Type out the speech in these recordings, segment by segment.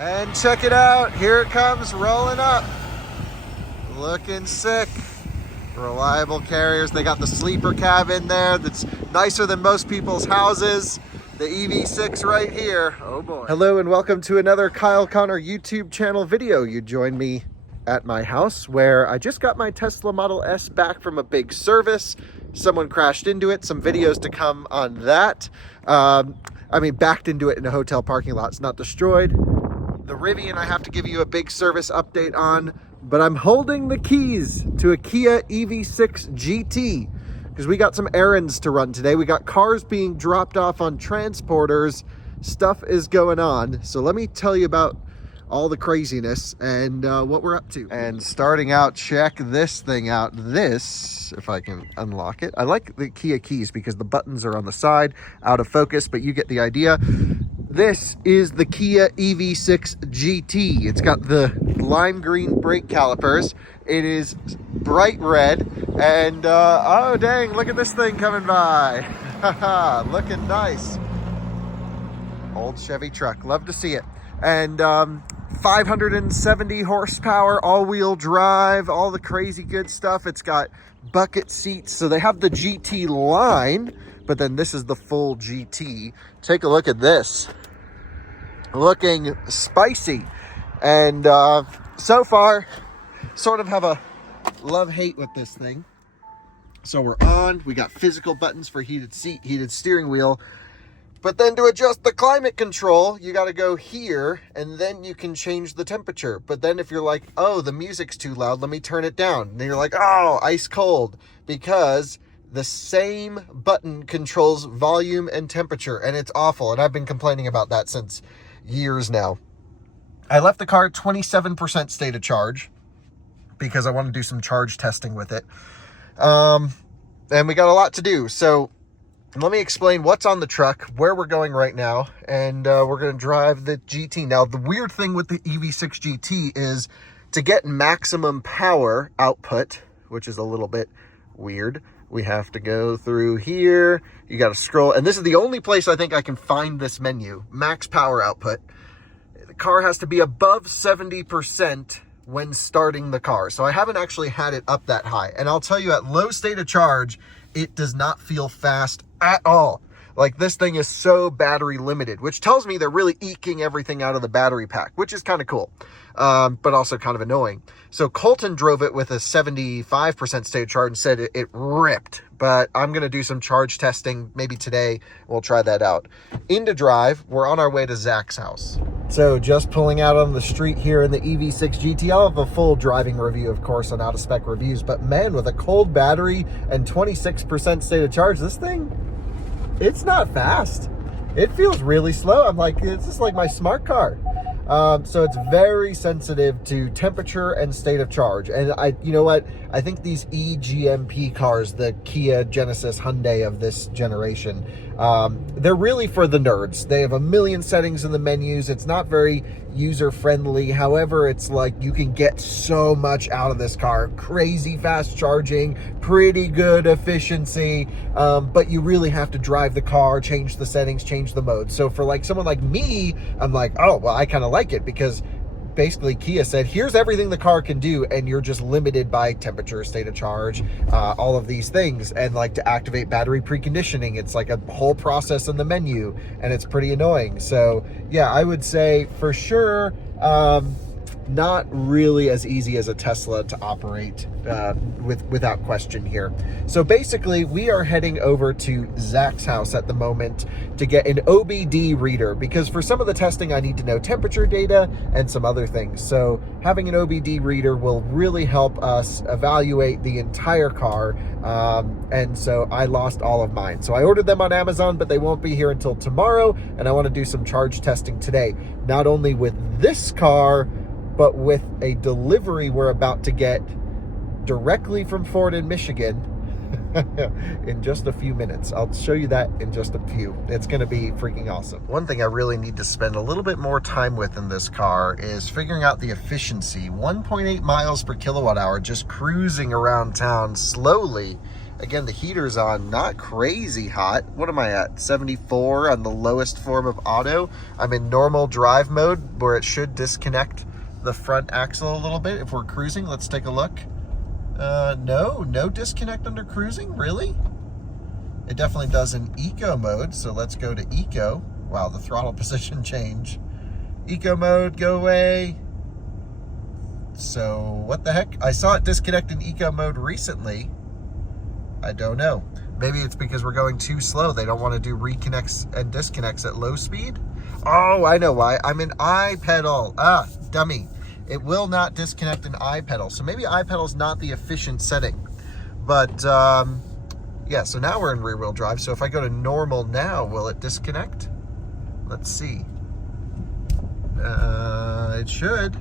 And check it out, here it comes rolling up. Looking sick. Reliable carriers. They got the sleeper cab in there that's nicer than most people's houses. The EV6 right here. Oh boy. Hello and welcome to another Kyle Connor YouTube channel video. You join me at my house where I just got my Tesla Model S back from a big service. Someone crashed into it. Some videos to come on that. Backed into it in a hotel parking lot. It's not destroyed. The Rivian I have to give you a big service update on, but I'm holding the keys to a Kia EV6 GT because we got some errands to run today. We got cars being dropped off on transporters. Stuff is going on. So let me tell you about all the craziness and what we're up to. And starting out, check this thing out. This, if I can unlock it. I like the Kia keys because the buttons are on the side, out of focus, but you get the idea. This is the Kia EV6 GT. It's got the lime green brake calipers. It is bright red. And, oh dang, look at this thing coming by. Looking nice. Old Chevy truck, love to see it. And 570 horsepower, all-wheel drive, all the crazy good stuff. It's got bucket seats. So they have the GT line, but then this is the full GT. Take a look at this. Looking spicy. And so far, sort of have a love-hate with this thing. So we're on. We got physical buttons for heated seat, heated steering wheel. But then to adjust the climate control, you got to go here, and then you can change the temperature. But then if you're like, oh, the music's too loud, let me turn it down. And then you're like, oh, ice cold. Because the same button controls volume and temperature, and it's awful. And I've been complaining about that since years now. I left the car at 27% state of charge because I want to do some charge testing with it. And we got a lot to do. So let me explain what's on the truck, where we're going right now, and we're going to drive the GT. Now, the weird thing with the EV6 GT is to get maximum power output, which is a little bit weird. We have to go through here. You got to scroll. And this is the only place I think I can find this menu, max power output. The car has to be above 70% when starting the car. So I haven't actually had it up that high. And I'll tell you, at low state of charge, it does not feel fast at all. Like, this thing is so battery limited, which tells me they're really eking everything out of the battery pack, which is kind of cool, but also kind of annoying. So Colton drove it with a 75% state of charge and said it ripped, but I'm going to do some charge testing maybe today. We'll try that out. Into drive, we're on our way to Zach's house. So just pulling out on the street here in the EV6 GT. I'll have a full driving review, of course, on out-of-spec reviews, but man, with a cold battery and 26% state of charge, this thing, it's not fast. It feels really slow. I'm like, it's just like my smart car. So it's very sensitive to temperature and state of charge. And you know what? I think these eGMP cars, the Kia, Genesis, Hyundai of this generation, they're really for the nerds. They have a million settings in the menus. It's not very user-friendly. However, it's like you can get so much out of this car. Crazy fast charging, pretty good efficiency, but you really have to drive the car, change the settings, change the mode. So for like someone like me, I'm like, oh, well, I kind of like it because basically Kia said, here's everything the car can do, and you're just limited by temperature, state of charge, all of these things. And like to activate battery preconditioning, it's like a whole process in the menu, and it's pretty annoying. So yeah, I would say for sure, not really as easy as a Tesla to operate without question here. So basically, we are heading over to Zach's house at the moment to get an OBD reader, because for some of the testing, I need to know temperature data and some other things. So having an OBD reader will really help us evaluate the entire car. And so I lost all of mine. So I ordered them on Amazon, but they won't be here until tomorrow. And I want to do some charge testing today, not only with this car, but with a delivery we're about to get directly from Ford in Michigan in just a few minutes. I'll show you that in just a few. It's going to be freaking awesome. One thing I really need to spend a little bit more time with in this car is figuring out the efficiency. 1.8 miles per kilowatt hour, just cruising around town slowly Again, the heater's on, not crazy hot. What am I at? 74 on the lowest form of auto. I'm in normal drive mode where it should disconnect the front axle a little bit if we're cruising. Let's take a look. No disconnect under cruising, really? It definitely does in eco mode, so let's go to eco. Wow, the throttle position change. Eco mode, go away. So what the heck? I saw it disconnect in eco mode recently. I don't know. Maybe it's because we're going too slow. They don't want to do reconnects and disconnects at low speed. Oh, I know why. I'm in I pedal. Ah, dummy. It will not disconnect in I pedal. So maybe I pedal is not the efficient setting. But yeah, so now we're in rear wheel drive. So if I go to normal now, will it disconnect? Let's see. It should.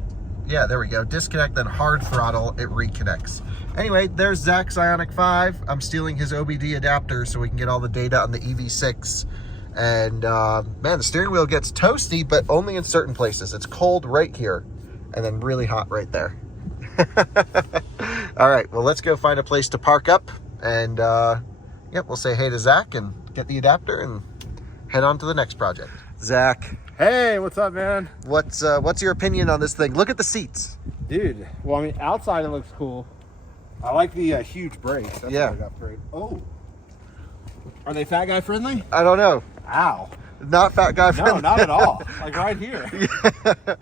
Yeah, there we go. Disconnect, then hard throttle, it reconnects. Anyway, there's Zach's Ioniq 5. I'm stealing his OBD adapter so we can get all the data on the EV6. And man, the steering wheel gets toasty, but only in certain places. It's cold right here and then really hot right there. All right, well, let's go find a place to park up. And yep, we'll say hey to Zach and get the adapter and head on to the next project. Zach. Hey, what's up, man? What's your opinion on this thing? Look at the seats. Dude, well, I mean, outside it looks cool. I like the huge brakes. That's Yeah. a big upgrade. Oh. Are they fat guy friendly? I don't know. Ow. Not fat guy friendly. No, not at all. Like right here. Yeah.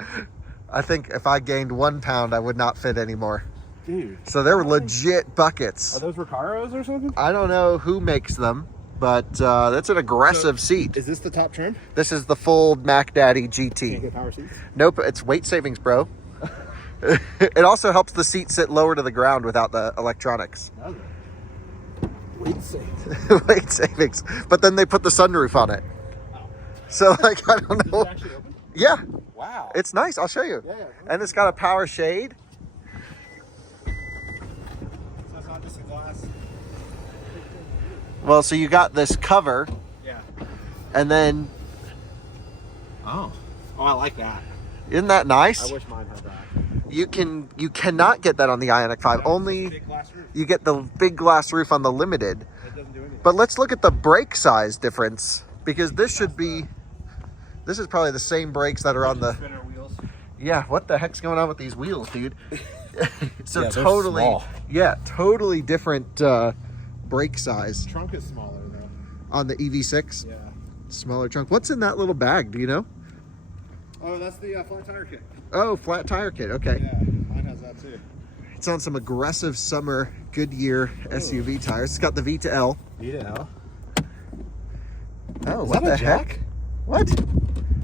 I think if I gained 1 pound, I would not fit anymore. Dude. So they were legit buckets. Are those Recaros or something? I don't know who makes them, but that's an aggressive seat. Is this the top trim? This is the full Mac Daddy Can you GT. get power seats? Nope, it's weight savings, bro. It also helps the seat sit lower to the ground without the electronics. Does it? Weight savings. Weight savings. But then they put the sunroof on it. Oh. So, like, I don't Is know. it actually open? Yeah, Wow. it's nice. I'll show you. Yeah. And it's got a power shade. So it's not just a glass. Well, so you got this cover, Yeah. and then, Oh. Oh, I like that. isn't that nice? I wish mine had that. You cannot get that on the Ioniq 5. Only Big glass roof. you get the big glass roof on the Limited. It doesn't do anything. But let's look at the brake size difference, because this is probably the same brakes that are on the, Spinner wheels. yeah, what the heck's going on with these wheels, dude? So Yeah, they're totally, small. yeah, totally different brake size Trunk is smaller though. on the EV6. Yeah. Smaller trunk. What's in that little bag? Do you know? Oh, that's the flat tire kit. Oh, flat tire kit. Okay. Yeah, mine has that too. It's on some aggressive summer Goodyear SUV tires. It's got the V to L. V2L. Oh, Is what that a the jack? heck? What?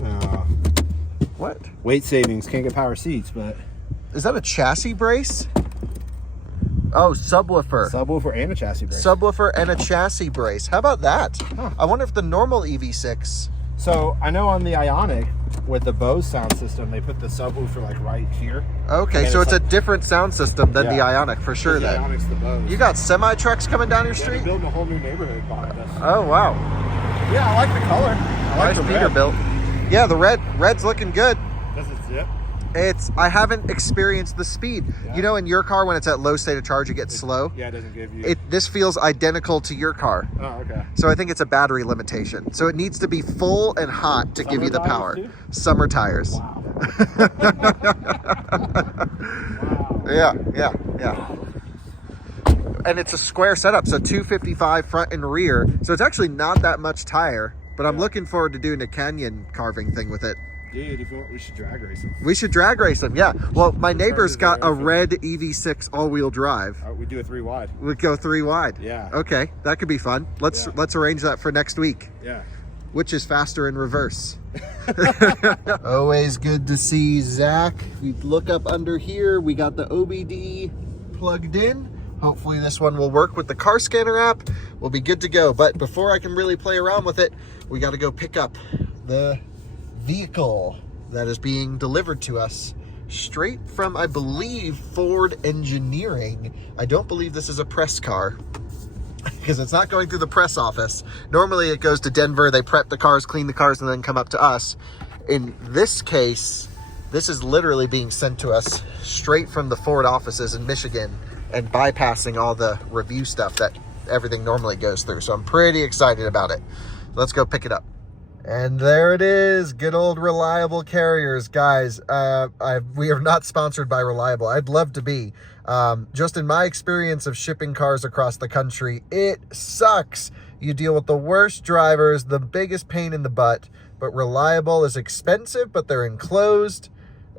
Oh. What? Weight savings, can't get power seats, but Is that a chassis brace? Oh, subwoofer. subwoofer and a chassis brake. Subwoofer and a chassis brace. How about that? Huh. I wonder if the normal EV6. So I know on the Ioniq with the Bose sound system, they put the subwoofer like right here. Okay, And so it's it's a like- different sound system than the Yeah. Ioniq for sure. The Then Ioniq's the Bose. you got semi trucks coming down your Yeah, they're street. building a whole new neighborhood behind us. Oh wow, Yeah, I like the color. I like nice the red. Peterbilt. Yeah, the red's looking good. Does it zip? I haven't experienced the speed. Yeah. You know, in your car when it's at low state of charge, it gets slow. Yeah, it doesn't give you. This feels identical to your car. Oh, okay. So I think it's a battery limitation. So it needs to be full and hot to give you the Summer tires power. too? Summer tires. Wow. Wow. Yeah. And it's a square setup, so 255 front and rear. So it's actually not that much tire, but I'm Yeah. looking forward to doing a canyon carving thing with it. Dude, if you want, we should drag race them. We should drag race them, yeah. Well, my neighbor's to got their a own thing. red EV6 all-wheel drive. We do a 3 wide. We'd go 3 wide. Yeah. Okay, that could be fun. Let's arrange that for next week. Yeah. Which is faster in reverse? Always good to see Zach. We look up under here. We got the OBD plugged in. Hopefully this one will work with the car scanner app. We'll be good to go. But before I can really play around with it, we got to go pick up the vehicle that is being delivered to us straight from, I believe, Ford Engineering. I don't believe this is a press car, because it's not going through the press office. Normally it goes to Denver, they prep the cars, clean the cars, and then come up to us. In this case, this is literally being sent to us straight from the Ford offices in Michigan and bypassing all the review stuff that everything normally goes through. So I'm pretty excited about it. Let's go pick it up. And there it is, good old Reliable Carriers. Guys, we are not sponsored by Reliable. I'd love to be. Just in my experience of shipping cars across the country, it sucks. You deal with the worst drivers, the biggest pain in the butt, but Reliable is expensive, but they're enclosed.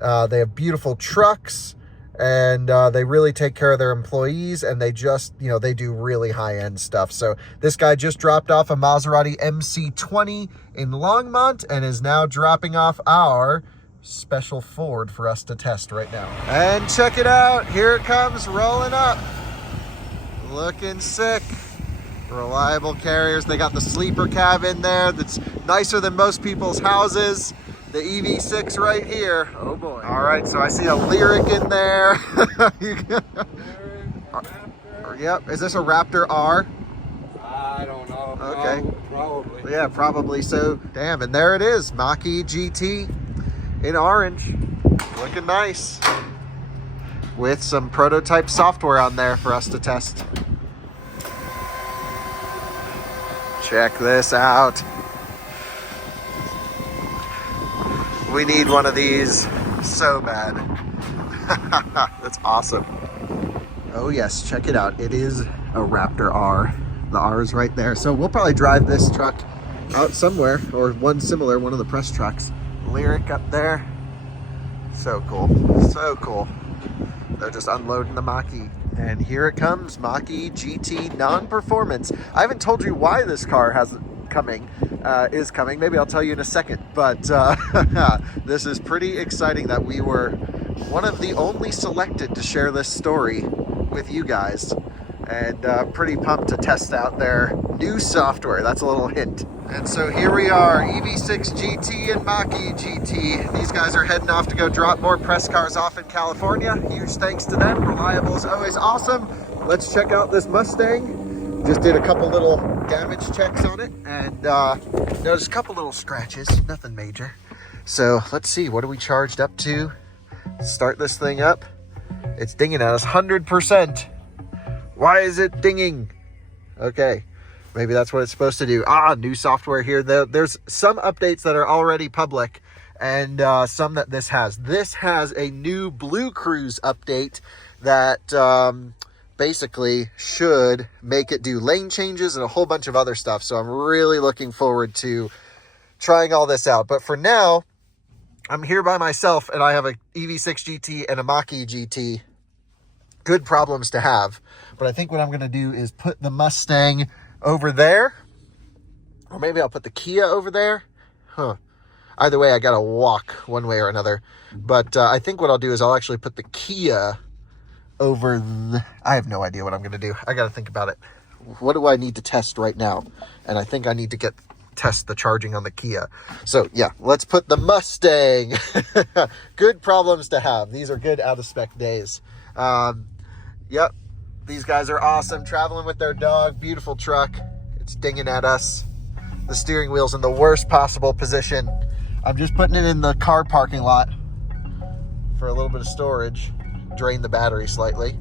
They have beautiful trucks, and they really take care of their employees, and they just, they do really high-end stuff. So this guy just dropped off a Maserati MC20 in Longmont and is now dropping off our special Ford for us to test right now. And check it out, here it comes rolling up. Looking sick. Reliable Carriers. They got the sleeper cab in there that's nicer than most people's houses. The EV6 right here. Oh boy. All right, so I see a Lyric in there. Yep, is this a Raptor R? I don't know. Okay. Probably. Yeah, probably. So, damn, and there it is. Mach-E GT in orange. Looking nice. With some prototype software on there for us to test. Check this out. We need one of these so bad. That's awesome. Oh yes, check it out. It is a Raptor R. The R is right there. So we'll probably drive this truck out somewhere, or one similar, one of the press trucks. Lyric up there. So cool. So cool. They're just unloading the Mach-E. And here it comes, Mach-E GT non-performance. I haven't told you why this car is coming. Maybe I'll tell you in a second. But this is pretty exciting that we were one of the only selected to share this story with you guys. And pretty pumped to test out their new software. That's a little hint. And so here we are, EV6 GT and Mach-E GT. These guys are heading off to go drop more press cars off in California. Huge thanks to them. Reliable is always awesome. Let's check out this Mustang. Just did a couple little damage checks on it, and noticed a couple little scratches, nothing major. So let's see, what are we charged up to? Start this thing up. It's dinging at us 100%. Why is it dinging? Okay. Maybe that's what it's supposed to do. New software here. There's some updates that are already public, and some that this has. This has a new Blue Cruise update that basically should make it do lane changes and a whole bunch of other stuff. So I'm really looking forward to trying all this out. But for now, I'm here by myself, and I have a EV6 GT and a Mach-E GT. Good problems to have. But I think what I'm going to do is put the Mustang over there, or maybe I'll put the Kia over there. Either way, I gotta walk one way or another. But I think what I'll do is I'll actually put the Kia over I have no idea what I'm gonna do. I gotta think about it. What do I need to test right now? And I think I need to test the charging on the Kia. So yeah, let's put the Mustang. Good problems to have. These are good out of spec days. Yep. These guys are awesome, traveling with their dog, beautiful truck. It's dinging at us. The steering wheel's in the worst possible position. I'm just putting it in the car parking lot for a little bit of storage. Drain the battery slightly.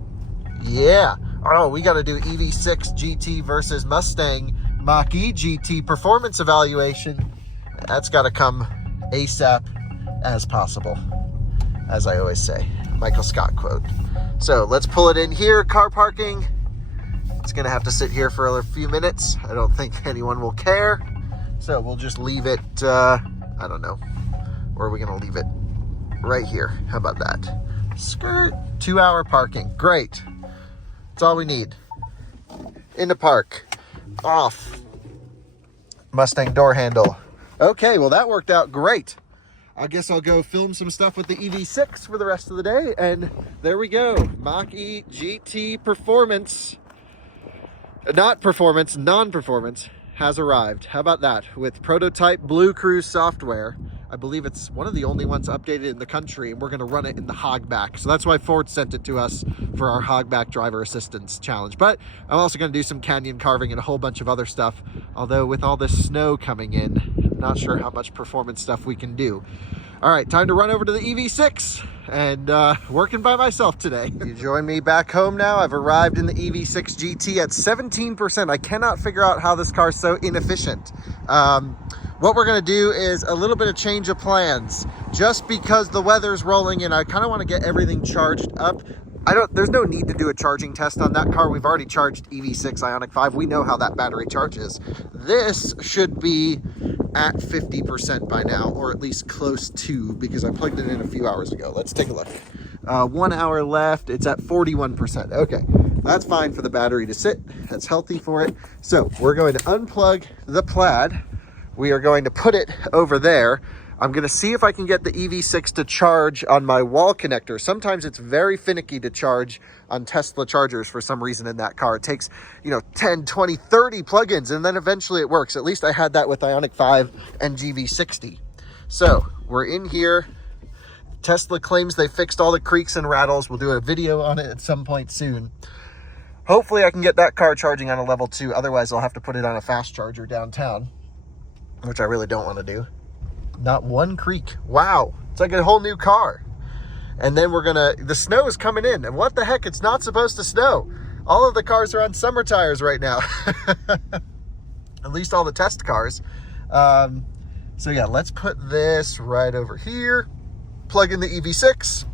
Yeah. Oh, we got to do EV6 GT versus Mustang Mach-E GT performance evaluation. That's got to come ASAP as possible, as I always say. Michael Scott quote. So let's pull it in here, car parking. It's gonna have to sit here for a few minutes. I don't think anyone will care. So we'll just leave it, I don't know. Or are we gonna leave it right here? How about that? Skirt, 2-hour parking, great. That's all we need. In the park, off. Mustang door handle. Okay, well that worked out great. I guess I'll go film some stuff with the EV6 for the rest of the day, and there we go. Mach-E GT performance, not performance, non-performance, has arrived. How about that? With prototype Blue Cruise software. I believe it's one of the only ones updated in the country, and we're going to run it in the hogback. So that's why Ford sent it to us for our hogback driver assistance challenge. But I'm also going to do some canyon carving and a whole bunch of other stuff. Although with all this snow coming in, I'm not sure how much performance stuff we can do. All right, time to run over to the EV6 and working by myself today. You join me back home now. I've arrived in the EV6 GT at 17%. I cannot figure out how this car is so inefficient. What we're gonna do is a little bit of change of plans. Just because the weather's rolling in, I kind of want to get everything charged up. There's no need to do a charging test on that car. We've already charged EV6 Ioniq 5. We know how that battery charges. This should be at 50% by now, or at least close to, because I plugged it in a few hours ago. Let's take a look. 1 hour left. It's at 41%. Okay, that's fine for the battery to sit. That's healthy for it. So we're going to unplug the Plaid. We are going to put it over there. I'm going to see if I can get the EV6 to charge on my wall connector. Sometimes it's very finicky to charge on Tesla chargers for some reason in that car. It takes, 10, 20, 30 plugins, and then eventually it works. At least I had that with Ioniq 5 and GV60. So we're in here. Tesla claims they fixed all the creaks and rattles. We'll do a video on it at some point soon. Hopefully I can get that car charging on a level 2. Otherwise I'll have to put it on a fast charger downtown, which I really don't want to do. Not one creak. Wow, it's like a whole new car. And then the snow is coming in, and what the heck, it's not supposed to snow. All of the cars are on summer tires right now. At least all the test cars. So yeah, let's put this right over here, plug in the EV6,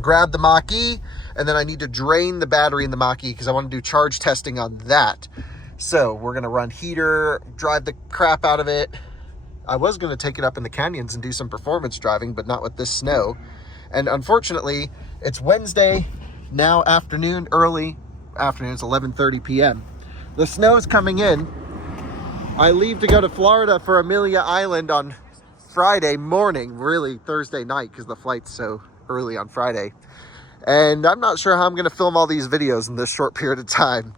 grab the Mach-E, and then I need to drain the battery in the Mach-E because I want to do charge testing on that. So we're gonna run heater, drive the crap out of it. I was going to take it up in the canyons and do some performance driving, but not with this snow. And unfortunately, it's Wednesday, now afternoon, early afternoon, it's 11:30 p.m. The snow is coming in. I leave to go to Florida for Amelia Island on Friday morning, really Thursday night, because the flight's so early on Friday. And I'm not sure how I'm going to film all these videos in this short period of time.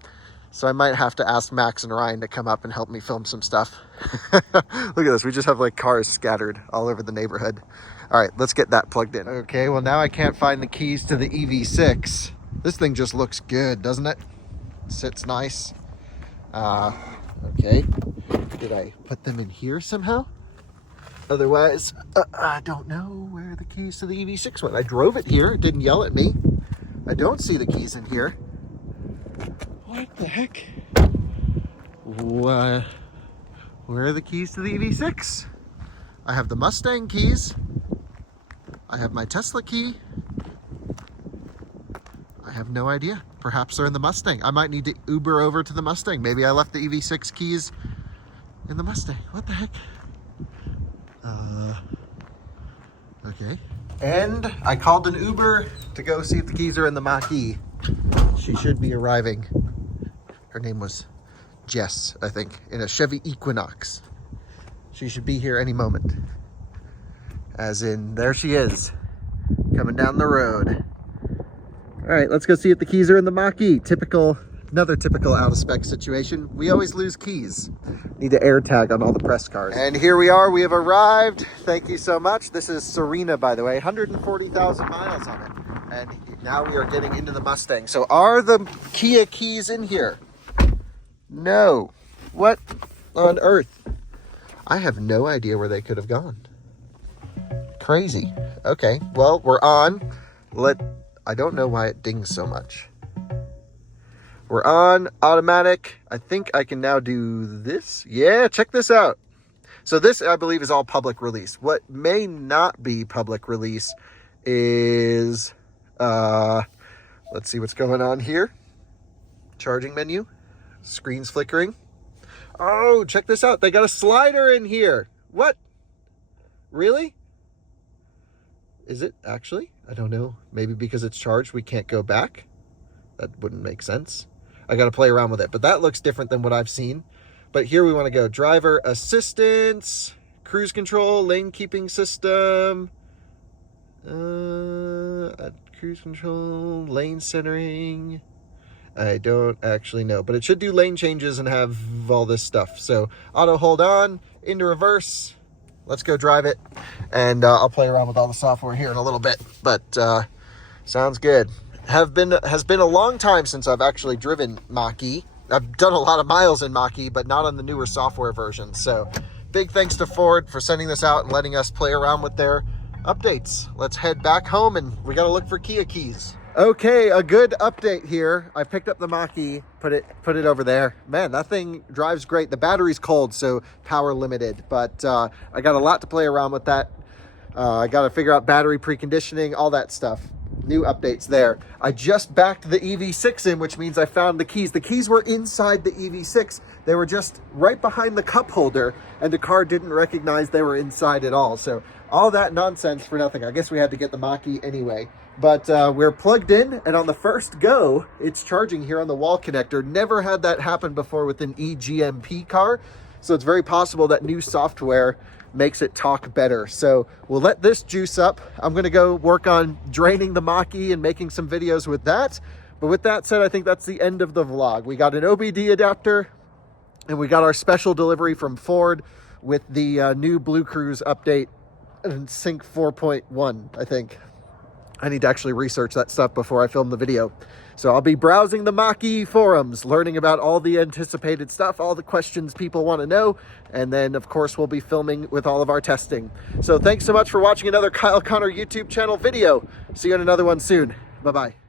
So I might have to ask Max and Ryan to come up and help me film some stuff. Look at this, we just have like cars scattered all over the neighborhood. All right, let's get that plugged in. Okay, well now I can't find the keys to the EV6. This thing just looks good, doesn't it? Sits nice. Okay, did I put them in here somehow? Otherwise, I don't know where the keys to the EV6 went. I drove it here, it didn't yell at me. I don't see the keys in here. What the heck? Where are the keys to the EV6? I have the Mustang keys. I have my Tesla key. I have no idea. Perhaps they're in the Mustang. I might need to Uber over to the Mustang. Maybe I left the EV6 keys in the Mustang. What the heck? Okay. And I called an Uber to go see if the keys are in the Mach-E. She should be arriving. Her name was Jess, I think, in a Chevy Equinox. She should be here any moment. As in, there she is, coming down the road. All right, let's go see if the keys are in the Mach-E. Another typical out-of-spec situation. We always lose keys. Need to air tag on all the press cars. And here we are, we have arrived. Thank you so much. This is Serena, by the way, 140,000 miles on it. And now we are getting into the Mustang. So are the Kia keys in here? No. What on earth? I have no idea where they could have gone. Crazy. Okay, well, we're on. I don't know why it dings so much. We're on automatic. I think I can now do this. Yeah, check this out. So this, I believe, is all public release. What may not be public release is, let's see what's going on here. Charging menu. Screen's flickering. Oh, check this out. They got a slider in here. What? Really? Is it actually? I don't know. Maybe because it's charged, we can't go back. That wouldn't make sense. I got to play around with it, but that looks different than what I've seen. But here we want to go driver assistance, cruise control, lane keeping system, cruise control, lane centering. I don't actually know, but it should do lane changes and have all this stuff. So auto hold on, into reverse. Let's go drive it, and I'll play around with all the software here in a little bit. But sounds good. Has been a long time since I've actually driven Mach-E. I've done a lot of miles in Mach-E, but not on the newer software version. So big thanks to Ford for sending this out and letting us play around with their updates. Let's head back home and we got to look for Kia keys. Okay, a good update here. I picked up the Mach-E, put it over there. Man, that thing drives great. The battery's cold, so power limited, but I got a lot to play around with that. I got to figure out battery preconditioning, all that stuff. New updates there. I just backed the EV6 in, which means I found the keys. The keys were inside the EV6. They were just right behind the cup holder, and the car didn't recognize they were inside at all. So all that nonsense for nothing. I guess we had to get the Mach-E anyway. But we're plugged in, and on the first go, it's charging here on the wall connector. Never had that happen before with an eGMP car. So it's very possible that new software makes it talk better. So we'll let this juice up. I'm gonna go work on draining the Mach-E and making some videos with that. But with that said, I think that's the end of the vlog. We got an OBD adapter, and we got our special delivery from Ford with the new Blue Cruise update and Sync 4.1, I think. I need to actually research that stuff before I film the video. So I'll be browsing the Mach-E forums, learning about all the anticipated stuff, all the questions people want to know, and then of course we'll be filming with all of our testing. So thanks so much for watching another Kyle Connor YouTube channel video. See you in another one soon. Bye-bye.